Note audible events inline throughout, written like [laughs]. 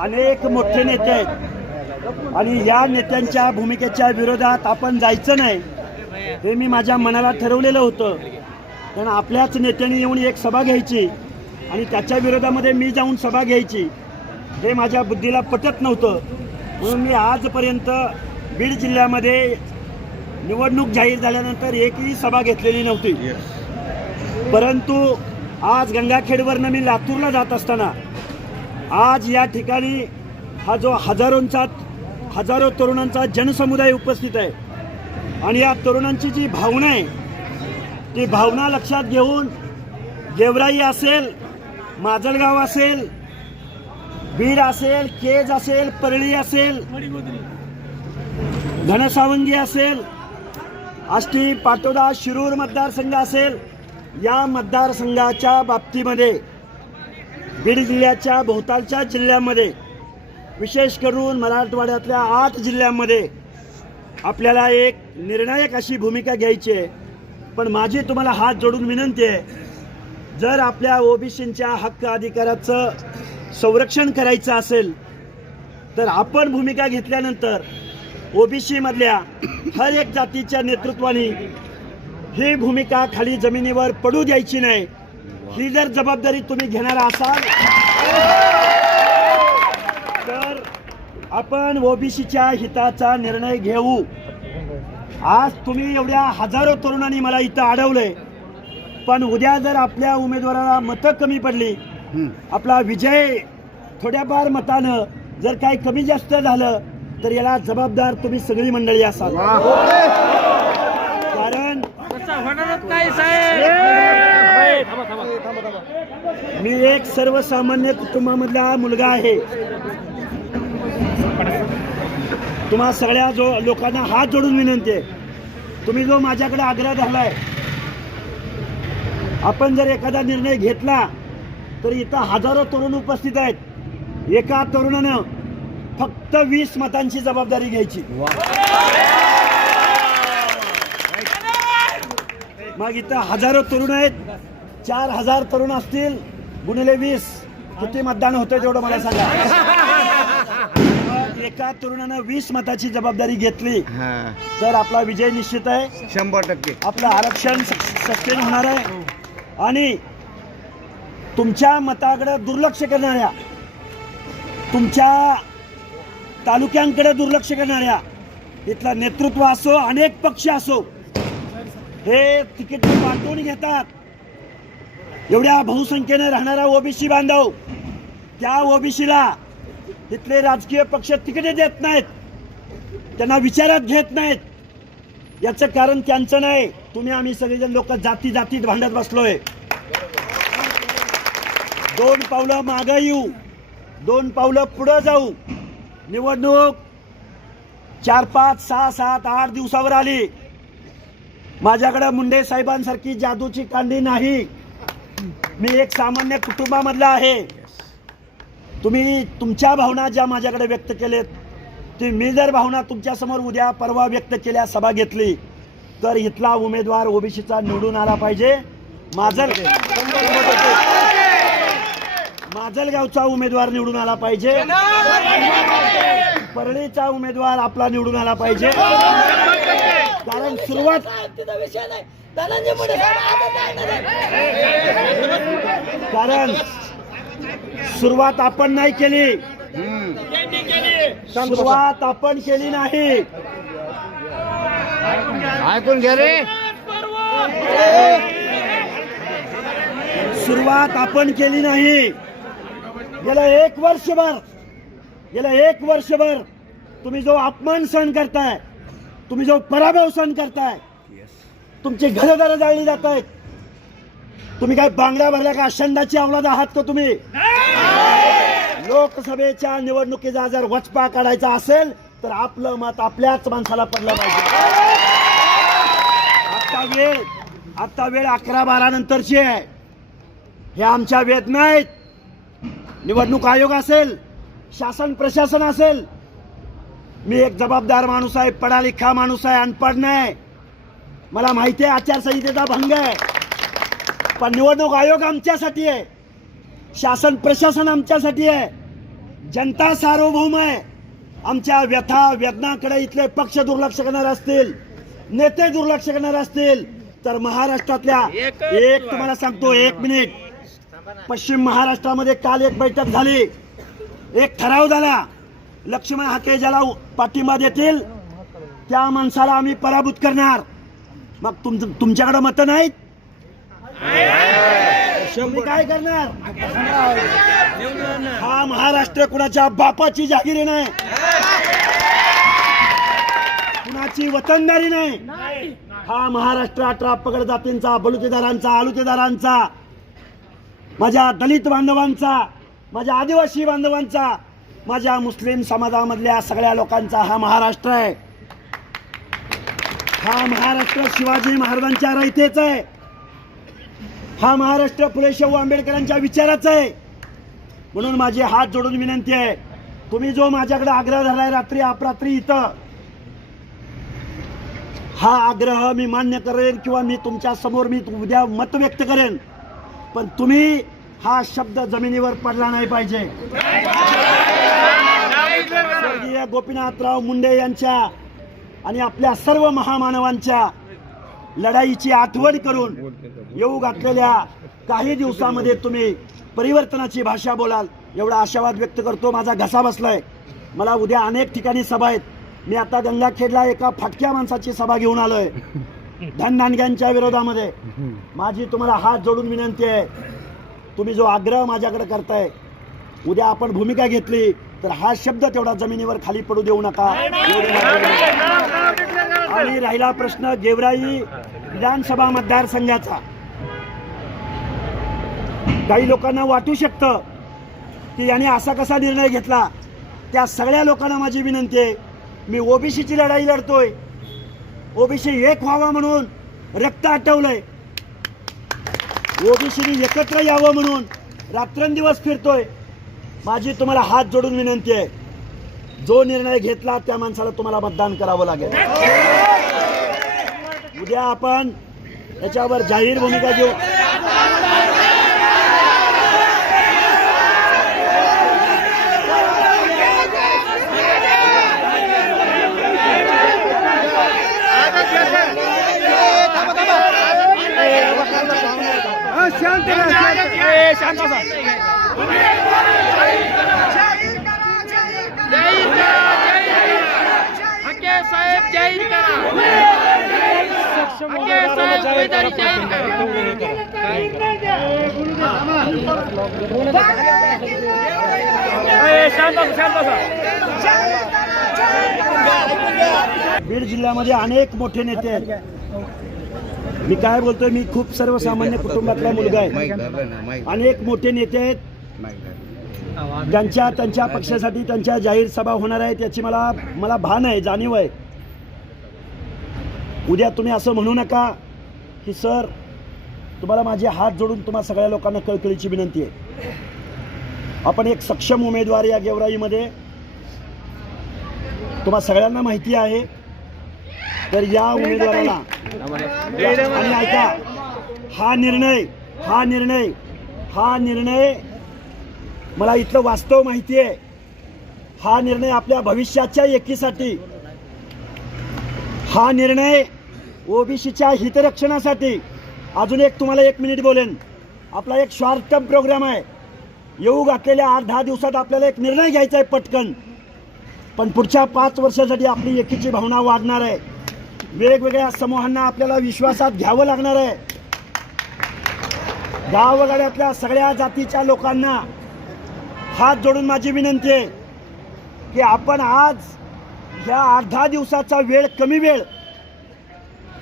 अनेक मोठे नेते आहेत. आणि या नेत्यांच्या भूमिकेच्या विरोधात आपण जायचं नाही हे मी माझ्या मनाला ठरवलेलं होतं. कारण आपल्याच नेत्यांनी येऊन एक सभा घ्यायची आणि त्याच्या विरोधामध्ये मी जाऊन सभा घ्यायची हे माझ्या बुद्धीला पटत नव्हतं. म्हणून मी आजपर्यंत बीड जिल्ह्यामध्ये निवडणूक जाहीर झाल्यानंतर एकही सभा घेतलेली नव्हती. परंतु आज गंगाखेडवरनं मी लातूरला जात असताना आज या ठिकाणी हा जो हजारोंचा हजारो तरुणांचा जनसमुदाय उपस्थित आहे. आणि या तरुणांची जी भावना आहे ती भावना लक्षात घेऊन गेवराई असेल माजलगाव असेल बीड असेल केज असेल परळी असेल घनसावंगी असेल आष्टी पाटोदा शिरूर मतदारसंघ असेल या मतदारसंघाच्या बाबतीमध्ये बीड जिल्ह्याच्या भोवतालच्या जिल्ह्यामध्ये विशेष करून मराठवाड्यातल्या आठ जिल्ह्यांमध्ये आपल्याला एक निर्णायक अशी भूमिका घ्यायची आहे. पण माझी तुम्हाला हात जोडून विनंती आहे जर आपल्या ओबीसींच्या हक्क अधिकाराचं संरक्षण करायचं असेल तर आपण भूमिका घेतल्यानंतर ओबीसीमधल्या हर एक जातीच्या नेतृत्वाने ही भूमिका खाली जमिनीवर पडू द्यायची नाही. ही जर जबाबदारी तुम्ही घेणार असाल तर आपण ओबीसीच्या हिताचा निर्णय घेऊ. आज तुम्ही एवढ्या हजारो तरुणांनी मला इथं अडवलंय. पण उद्या जर आपल्या उमेदवाराला मतं कमी पडली आपला विजय थोड्याफार मतानं जर काही कमी जास्त झालं तर याला जबाबदार तुम्ही सगळी मंडळी असाल. कारण काय साहेब. मी एक सर्वसामान्य कुटुंबामधला मुलगा आहे. तुम्हा सगळ्या जो लोकांना हात जोडून विनंती आहे. तुम्ही जो माझ्याकडे आग्रह धरलाय आपण जर एखादा निर्णय घेतला तर इथं हजारो तरुण उपस्थित आहेत. एका तरुणानं फक्त वीस मतांची जबाबदारी घ्यायची. मग इथं हजारो तरुण आहेत. चार हजार तरुण असतील. गुणिले वीस. किती मतदान होतं तेवढं मला सांगा. [laughs] एका तरुणानं वीस मताची जबाबदारी घेतली. हा. तर आपला विजय निश्चित आहे. शंभर टक्के. आपलं आरक्षण सस्टेन होणार आहे. आणि तुमच्या मताकडे दुर्लक्ष करणाऱ्या तुमच्या तालुक्यांकडे दुर्लक्ष करणाऱ्या इथलं नेतृत्व असो अनेक पक्ष असो हे तिकीट वाटून घेतात. एवढ्या बहुसंख्येने राहणारा ओबीसी बांधव त्या ओबीसीला तिथले राजकीय पक्ष तिकडे देत नाहीत. त्यांना विचारात घेत नाहीत. याचं कारण त्यांचं नाही. तुम्ही आम्ही सगळेजण लोक जाती जातीत भांडत बसलोय. दोन पावलं मागं येऊ. दोन पावलं पुढं जाऊ. निवडणूक चार पाच सहा सात आठ दिवसावर आली. माझ्याकडे मुंडे साहेबांसारखी जादूची कांडी नाही. मी एक सामान्य कुटुंबामधला आहे. तुम्ही तुमच्या भावना ज्या माझ्याकडे व्यक्त केलेत ती मी जर भावना तुमच्यासमोर उद्या परवा व्यक्त केल्या सभा घेतली तर इथला उमेदवार ओबीसीचा निवडून आला पाहिजे. माजल माजलगावचा उमेदवार निवडून आला पाहिजे. परळीचा उमेदवार आपला निवडून आला पाहिजे. कारण सुरुवात विषय नाही धनंजय मुंडे. कारण सुरुवात आपण नाही केली. सुरुवात आपण केली नाही. ऐकून घ्या रे. सुरुवात आपण केली नाही. गेलं एक वर्षभर. गेलं एक वर्षभर. तुम्ही जो अपमान सहन करताय तुम्ही जो पराभव सहन करताय तुमची घरदारं जाळली जात आहेत. तुम्ही काय बांगड्या भरल्या का? अशंडाची अवलाद आहात का तुम्ही? लोकसभेच्या निवडणुकीचा जर वचपा काढायचा असेल तर आपलं मत आपल्याच माणसाला पडलं पाहिजे. आता वेळ आता वेळ अकरा बारा नंतरची आहे. हे आमच्या वेद नाहीत. निवडणूक आयोग असेल शासन प्रशासन असेल. मी एक जबाबदार माणूस आहे पडालिखा माणूस आहे अनपड नाही. मला माहिती आहे आचारसंहितेचा भंग आहे. पण निवडणूक आयोग आमच्यासाठी आहे. शासन प्रशासन आमच्यासाठी आहे. जनता सार्वभौम आहे. आमच्या व्यथा वेदनाकडे इथले पक्ष दुर्लक्ष करणार असतील नेते दुर्लक्ष करणार असतील तर महाराष्ट्रातल्या एक तुम्हाला सांगतो एक मिनिट. पश्चिम महाराष्ट्रामध्ये काल एक बैठक झाली. एक ठराव झाला. लक्ष्मण हाके ज्याला पाठिंबा देतील. त्या माणसाला आम्ही पराभूत करणार. मग तुम तुमच्याकडे मतं नाहीत? काय करणार? हा महाराष्ट्र कुणाच्या बापाची जागिरी नाही. कुणाची वतनदारी नाही. हा महाराष्ट्र अठरा पगड जातींचा बलुतेदारांचा आलुतेदारांचा माझ्या दलित बांधवांचा माझ्या आदिवासी बांधवांचा माझ्या मुस्लिम समाजामधल्या सगळ्या लोकांचा हा महाराष्ट्र आहे. हा महाराष्ट्र शिवाजी महाराजांच्या रयतेचा आहे. हा महाराष्ट्र फुले शाहू आंबेडकरांच्या विचाराचा आहे. म्हणून माझे हात जोडून विनंती आहे तुम्ही जो माझ्याकडे आग्रह धरलाय रात्री अपरात्री इथं हा आग्रह मी मान्य करेन किंवा मी तुमच्यासमोर मी उद्या मत व्यक्त करेन पण तुम्ही हा शब्द जमिनीवर पडला नाही पाहिजे. स्वर्गीय गोपीनाथराव मुंडे यांच्या आणि आपल्या सर्व महामानवांच्या लढाईची आठवण करून येऊ घातलेल्या काही दिवसामध्ये तुम्ही परिवर्तनाची भाषा बोलाल एवढा आशावाद व्यक्त करतो. माझा घसा बसलाय. मला उद्या अनेक ठिकाणी सभा आहेत. मी आता गंगाखेडला एका फाटक्या माणसाची सभा घेऊन आलोय. धनदानग्यांच्या विरोधामध्ये. माझी तुम्हाला हात जोडून विनंती आहे. तुम्ही जो आग्रह माझ्याकडे करताय उद्या आपण भूमिका घेतली तर हा शब्द तेवढा जमिनीवर खाली पडू देऊ नका. आणि राहिला प्रश्न गेवराई विधानसभा मतदारसंघाचा. काही लोकांना वाटू शकतं की याने असा कसा निर्णय घेतला. त्या सगळ्या लोकांना माझी विनंती आहे मी ओबीसीची लढाई लढतोय. ओबीसी एक व्हावा म्हणून रक्त आटवलंय. ओबीसीनी एकत्र यावं म्हणून रात्रंदिवस फिरतोय. माझी तुम्हाला हात जोडून विनंती आहे. जो निर्णय घेतला त्या माणसाला तुम्हाला मतदान करावं लागेल. उद्या आपण याच्यावर जाहीर भूमिका घेऊ. हके साहेब जाहीर करा हके साहेब उमेदवारी जाहीर करा बीड जिल्ह्यामध्ये अनेक मोठे नेते आहेत. मी काय बोलतोय मी खूप सर्वसामान्य कुटुंबातला मुलगा आहे. अनेक मोठे नेते आहेत. ज्यांच्या त्यांच्या पक्षासाठी त्यांच्या जाहीर सभा होणार आहेत याची मला मला भान आहे जाणीव आहे. उद्या तुम्ही असं म्हणू नका. की सर तुम्हाला माझे हात जोडून तुम्हा सगळ्या लोकांना कळकळीची विनंती आहे. आपण एक सक्षम उमेदवार या गेवराईमध्ये. तुम्हा सगळ्यांना माहिती आहे. तर या उमेदवाराला आणि ऐका हा निर्णय हा निर्णय हा निर्णय मला इथलं वास्तव माहिती आहे. हा निर्णय आपल्या भविष्याच्या एकीसाठी. हा निर्णय ओबीसीच्या हितरक्षणासाठी अजून एक तुम्हाला एक मिनिट बोलेन. आपला एक शॉर्ट टर्म प्रोग्राम आहे. येऊ घातलेल्या आठ दहा दिवसात आपल्याला एक निर्णय घ्यायचा आहे पटकन. पण पुढच्या पाच वर्षासाठी आपली एकीची भावना वाढणार आहे. वेगवेगळ्या समूहांना आपल्याला विश्वासात घ्यावं लागणार आहे. गावगाड्यातल्या सगळ्या जातीच्या लोकांना हात जोडून माझी विनंती आहे की आपण आज ह्या आठ दहा दिवसाचा वेळ कमी वेळ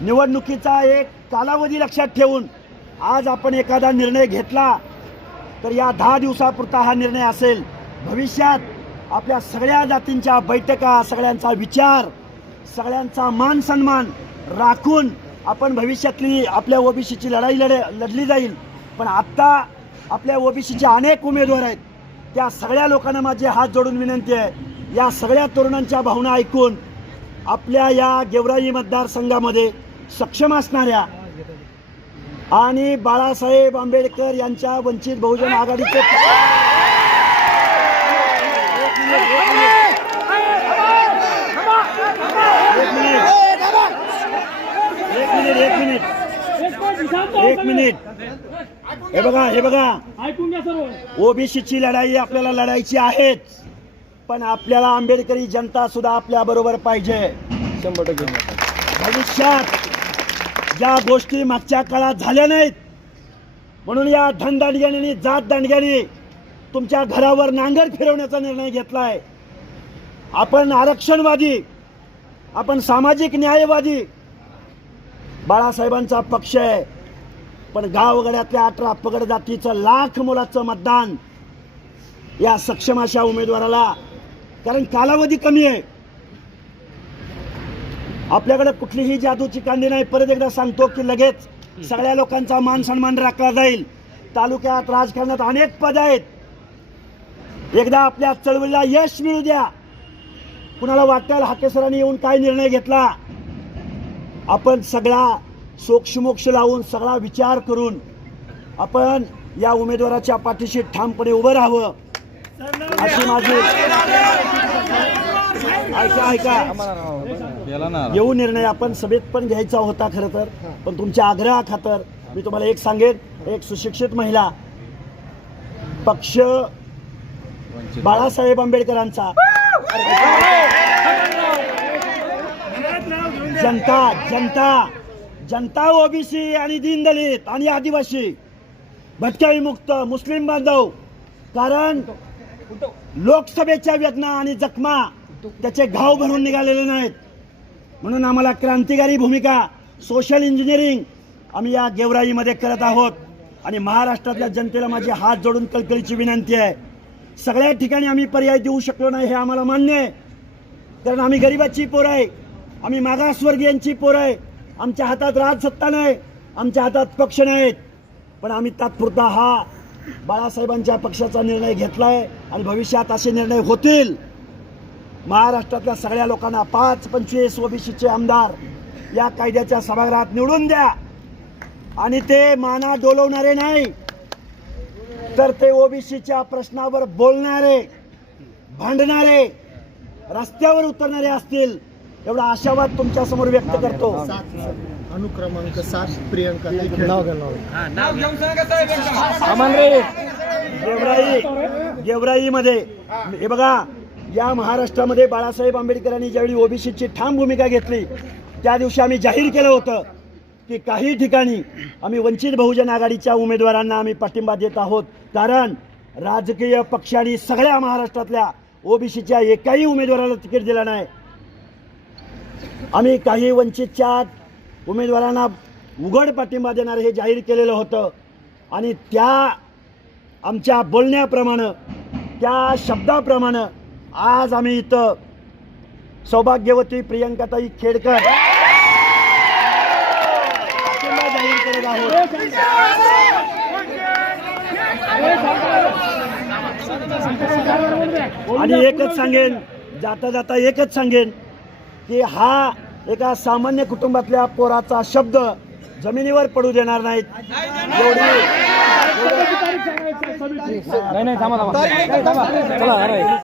निवडणुकीचा एक कालावधी लक्षात ठेवून आज आपण एखादा निर्णय घेतला तर या दहा दिवसापुरता हा निर्णय असेल. भविष्यात आपल्या सगळ्या जातींच्या बैठका सगळ्यांचा विचार सगळ्यांचा मान सन्मान राखून आपण भविष्यातली आपल्या ओबीसीची लढाई लढ लढली जाईल. पण आत्ता आपल्या ओबीसीचे अनेक उमेदवार आहेत. त्या सगळ्या लोकांना माझे हात जोडून विनंती आहे या सगळ्या तरुणांच्या भावना ऐकून आपल्या या गेवराई मतदारसंघामध्ये सक्षम असणाऱ्या आणि बाळासाहेब आंबेडकर यांच्या वंचित बहुजन आघाडीचे एक मिनिट एक मिनिट. हे बघा हे बघा. ओबीसीची लढाई आपल्याला लढायची आहेच पण आपल्याला आंबेडकरी जनता सुद्धा आपल्या बरोबर पाहिजे. भविष्यात ज्या गोष्टी मागच्या काळात झाल्या नाहीत. म्हणून या धनदांडग्याने आणि जात दांडग्याने तुमच्या घरावर नांगर फिरवण्याचा निर्णय घेतलाय. आपण आरक्षणवादी आपण सामाजिक न्यायवादी बाळासाहेबांचा पक्ष आहे. पण गावगड्यातल्या अठरा पगड जातीचं लाख मुलाचं मतदान या सक्षम अशा उमेदवाराला कारण कालावधी कमी आहे. आपल्याकडे कुठलीही जादूची कांदी नाही. परत एकदा सांगतो की लगेच सगळ्या लोकांचा मान सन्मान राखला जाईल. तालुक्यात राजकारणात अनेक पद आहेत. एकदा आपल्या चळवळीला यश मिळू द्या. कुणाला वाटेल हाकेसरांनी येऊन काय निर्णय घेतला? आपण सगळा सोक्षमोक्ष लावून सगळा विचार करून आपण या उमेदवाराच्या पाठीशी ठामपणे उभं राहावं. अशी माझी ऐका ऐका. येऊ निर्णय आपण सभेत पण घ्यायचा होता खरं तर पण तुमच्या आग्रहा खातर मी तुम्हाला एक सांगेन एक सुशिक्षित महिला पक्ष बाळासाहेब आंबेडकरांचा. जनता जनता जनता ओबीसी आणि दीनदलित आणि आदिवासी भटक्या विमुक्त मुस्लिम बांधव कारण लोकसभेच्या वेदना आणि जखमा त्याचे घाव भरून निघालेले नाहीत. म्हणून आम्हाला क्रांतिकारी भूमिका सोशल इंजिनिअरिंग आम्ही या गेवराईमध्ये करत आहोत. आणि महाराष्ट्रातल्या जनतेला माझी हात जोडून कळकळीची विनंती आहे. सगळ्या ठिकाणी आम्ही पर्याय देऊ शकलो नाही हे आम्हाला मान्य आहे. कारण आम्ही गरिबाची पोरं आहे. आम्ही मागासवर्गीयांची पोरं आहे. आमच्या हातात राजसत्ता नाही. आमच्या हातात पक्ष नाहीत. पण आम्ही तात्पुरता हा बाळासाहेबांच्या पक्षाचा निर्णय घेतला आहे आणि भविष्यात असे निर्णय होतील. महाराष्ट्रातल्या सगळ्या लोकांना पाच पंचवीस ओबीसीचे आमदार या कायद्याच्या सभागृहात निवडून द्या. आणि ते माना डोलवणारे नाही तर ते ओबीसीच्या प्रश्नावर बोलणारे भांडणारे रस्त्यावर उतरणारे असतील एवढा आशावाद तुमच्यासमोर व्यक्त करतो. अनुक्रमांक सात प्रियंका नाव गेवराई गेवराईमध्ये हे बघा या महाराष्ट्रामध्ये बाळासाहेब आंबेडकरांनी ज्यावेळी ओबीसीची ठाम भूमिका घेतली त्या दिवशी आम्ही जाहीर केलं होतं की काही ठिकाणी आम्ही वंचित बहुजन आघाडीच्या उमेदवारांना आम्ही पाठिंबा देत आहोत. कारण राजकीय पक्षांनी सगळ्या महाराष्ट्रातल्या ओबीसीच्या एकाही उमेदवाराला तिकीट दिलं नाही. आम्ही काही वंचितच्या उमेदवारांना उघड पाठिंबा देणार हे जाहीर केलेलं होतं. आणि त्या आमच्या बोलण्याप्रमाणे त्या शब्दाप्रमाणे आज आम्ही इथं सौभाग्यवती प्रियंकाताई खेडकर जाहीर करत आहोत. आणि एकच सांगेन जाता जाता एकच सांगेन की हा एका सामान्य कुटुंबातल्या पोराचा शब्द जमिनीवर पडू देणार नाहीत. एवढी नाही थांबा थांबा. चला अरे.